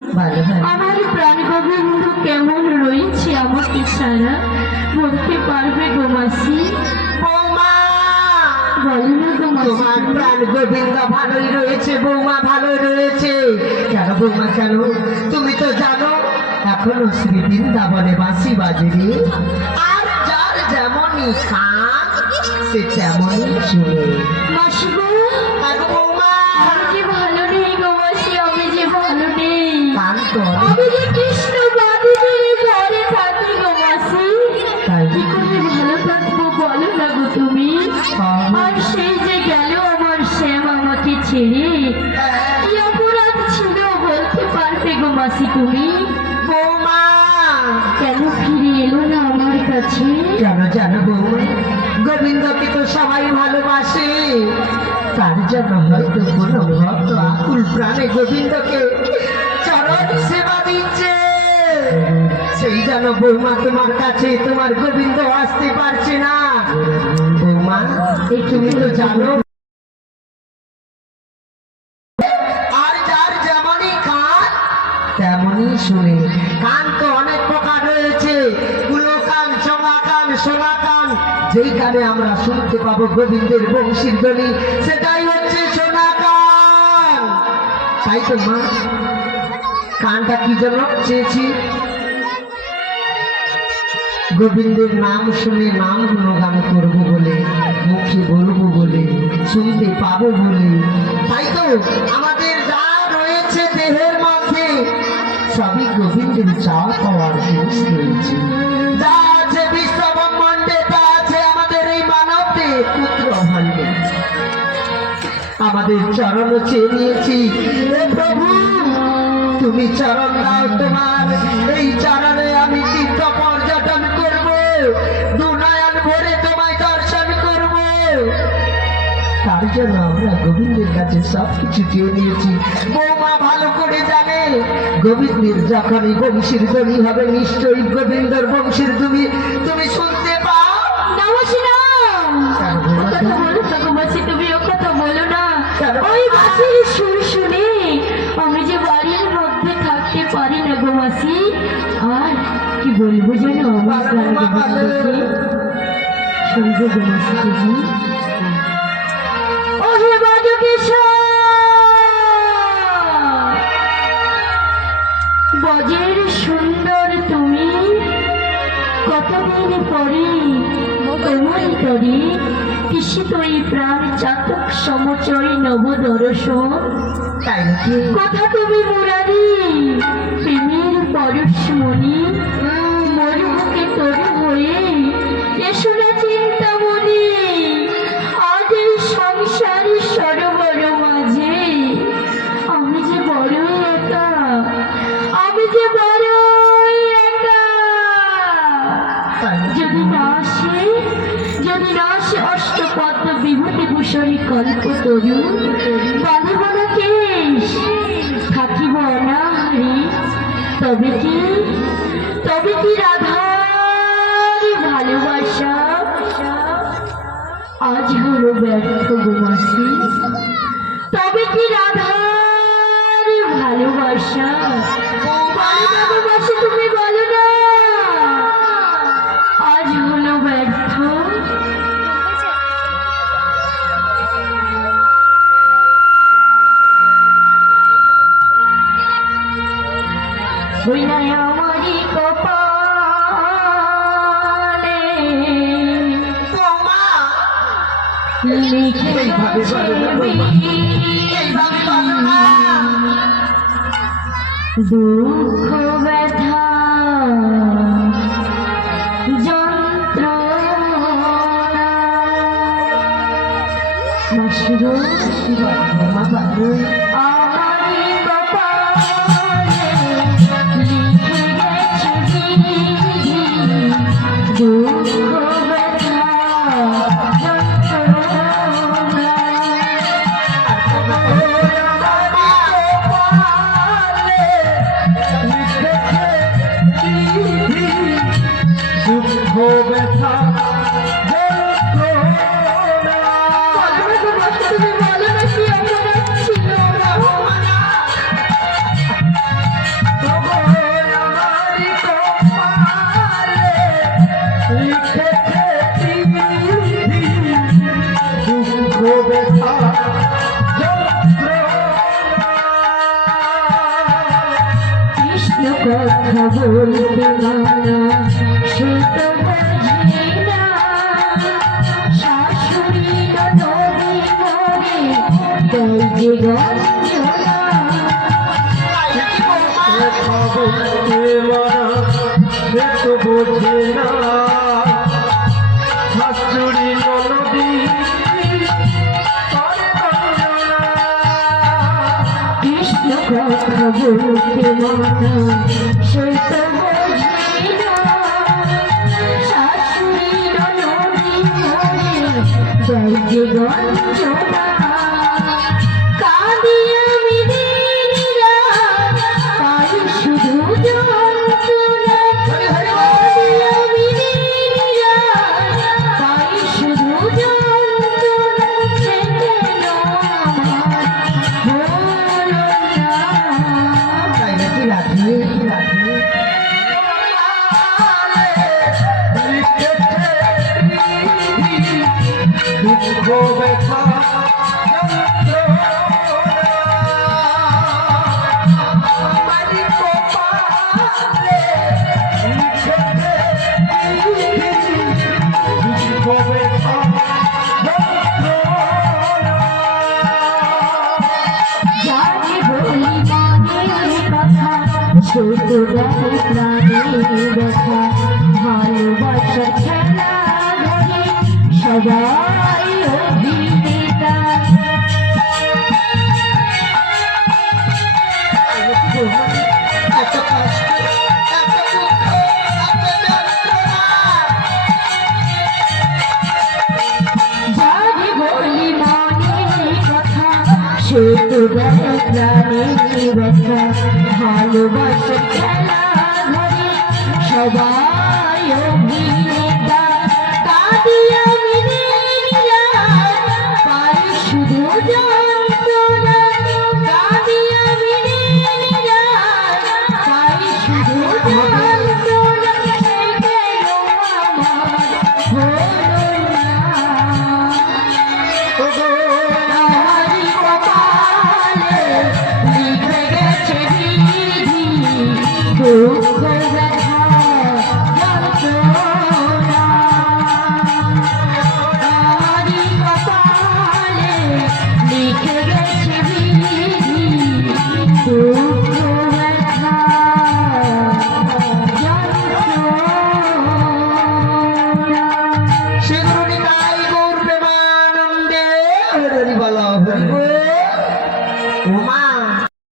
আমার প্রাণ গোবিন্দ কেমন রয়েছে আমাকে ছাড়া বলতে পারবে গো মাসি? বৌমা বলো না গো মাসি। তোমার প্রাণ গোবিন্দ ভালোই রয়েছে বৌমা, ভালো রয়েছে। কেন বৌমা কেন? তুমি তো জানো এখনো শ্রী বৃন্দাবনে বাঁশি বাজে রে। আর যার যেমনই কান সে তেমনই শুনে। মাসি গো, আর বৌমা আমি যে ভালো নেই গো মাসি, আমি যে ভালো নেই। কান তোর আমি যে কৃষ্ণ বাদুড়ের ঘরে থাকি গো মাসি। তাই কি করে ভালো থাকবো বলো না গো তুমি? আর সেই যে গেল আমার শ্যাম আমাকে ছেড়ে, কি অপরাধ ছিল বলতে পারবে গো মাসি তুমি? বৌমা কেন ফিরে এলো না আমার কাছে? কেন জানো বৌমা, গোবিন্দকে তো সবাই ভালোবাসে, তার জন্য হয়তো কোনো ভক্ত আকুল প্রাণে গোবিন্দকে চরণ সেবা দিচ্ছে। সেই যেন বৌমা তোমার কাছে তোমার গোবিন্দ আসতে পারছে না। বৌমা এই তুমি তো জানো আর যার যেমনই কান তেমনই শুনে। কান তো অনেক প্রকার রয়েছে, কুলো কান, চোঙা কান, সোনা কান। যেই কানে আমরা শুনতে পাবো গোবিন্দের বংশীর ধ্বনি সেটাই হচ্ছে সোনা কান। তাই তো মা কানটা কি জন্য চেয়েছি? গোবিন্দের নাম শুনে নাম গুণগান করবো বলে, মুখে বলবো বলে, শুনতে পাবো বলে। তাই তো আমাদের যা রয়েছে দেহের মধ্যে সবই গোবিন্দের চাওয়া পাওয়ার জিনিস রয়েছে। যা আছে বিশ্বব্রহ্মাণ্ডে তা আছে আমাদের এই মানব দেহে পুত্র ভাণ্ডে। আমাদের চরণ চেয়ে নিয়েছি, হে প্রভু তুমি চরণ দাও, তোমার এই চরণে আমি তীর্থ পর্যটন করব, দু নয়ন ভরে তোমায় দর্শন করব। তার জন্য আমরা গোবিন্দের কাছে সবকিছু চেয়ে নিয়েছি। বৌমা ভালো করে জানে গোবিন্দের যখনই বংশীর ধ্বনি হবে নিশ্চয়ই গোবিন্দর বংশীর তুমি তুমি শুনতে পাও। না মাসি না, ও কথা বলো না গো মাসি, তুমি ও কথা বলো না। ওই বাঁশির সুর শুনে আমি যে বাড়ির মধ্যে থাকতে পারি না গো মাসি। আর কি বলবো যেন আমার প্রাণ গোবিন্দকে শুনবে গো মাসি তুমি। ও হে বাজকেশ্বর, বজের সুন্দর তুমি, কতদিন পরে তোমার তরে তৃষিত এই প্রাণ চাতক সমচয় নব দর্শন। তাই নাকি? কথা তুমি মুরারি প্রেমের পরশমণি, মরুমুখে তরু হয়ে এসো না চিন্তামণি। আজ এই সংসারী সরোবর মাঝে আমি যে বড় একা, আমি যে বড় একা। যদি না আসে, যদি না আসে অষ্টপদ্ম বিভূতি ভূষণী কল্প তরু, বাঁধিব না কেশ, থাকিব অনাহারি, তবে কি রাধার ভালোবাসা আজ হলো ব্যর্থ গো মাসি? তবে কি রাধার ভালোবাসা? ভালোবাসা তুমি বলো না, আজ হলো ব্যর্থ। ওই নয় আমারই কপালে বৌমা লিখে এইভাবে বলো না বৌমা, এইভাবে বলো না। দুঃখ ব্যথা যন্ত্রণা। মাসি গো, বৌমা ভালো আমারই কপালে লিখে গেছে বিধি, দুঃখ ব্যথা যন্ত্রণা। দুঃখ ব্যথা তুমি বলো না কি অপরাধ ছিল? কৃষ্ণ কথা বলতে মানা সে তো বোঝে না শাশুড়ি নদী মরে দেয় যে গঞ্জনা কথা বলতে মানা সে তো বোঝে না শাশুড়ি ননদি করে বঞ্চনা। কৃষ্ণ কথা বলতে মানা সে তো বোঝে না শাশুড়ি নদী মরে দেয় যে গঞ্জনা কাঁদি আমি দিনিরা পাই শুধু যন্ত্রণা কাঁদি আমি দিনিরা পাই শুধু যন্ত্রণা সে কেন আমার হলো না তাই নাকি রাধে রাধে দুঃখ ব্যথা আমারি কপালে দুঃখ ব্যথা যাকে বলি মনের কথা সে তো দেয় প্রাণের ব্যথা ভালোবাসার খেলা ধরে সবাই অভিনেতা এত কষ্ট এত দুঃখ এত যন্ত্রণা যাকে বলি মনের কথা সে তো দেয় প্রাণের ব্যথা ভালোবাসার খেলা ধরে সবাই অভিনেতা কাঁদি আমি দিনরাত পাই শুধু যন্ত্রণা কাঁদি আমি দিনরাত পাই শুধু যন্ত্রণা সে কেন আমার হলো না আমারি কপালে লিখে গেছে বিধি দুঃখ ব্যথা যন্ত্রণা আমারি কপালে লিখে গেছে বিধি দুঃখ ব্যথা যন্ত্রণা সেগুলো নিতাই গৌর প্রেমানন্দে হরি বল হরি বল। ওমা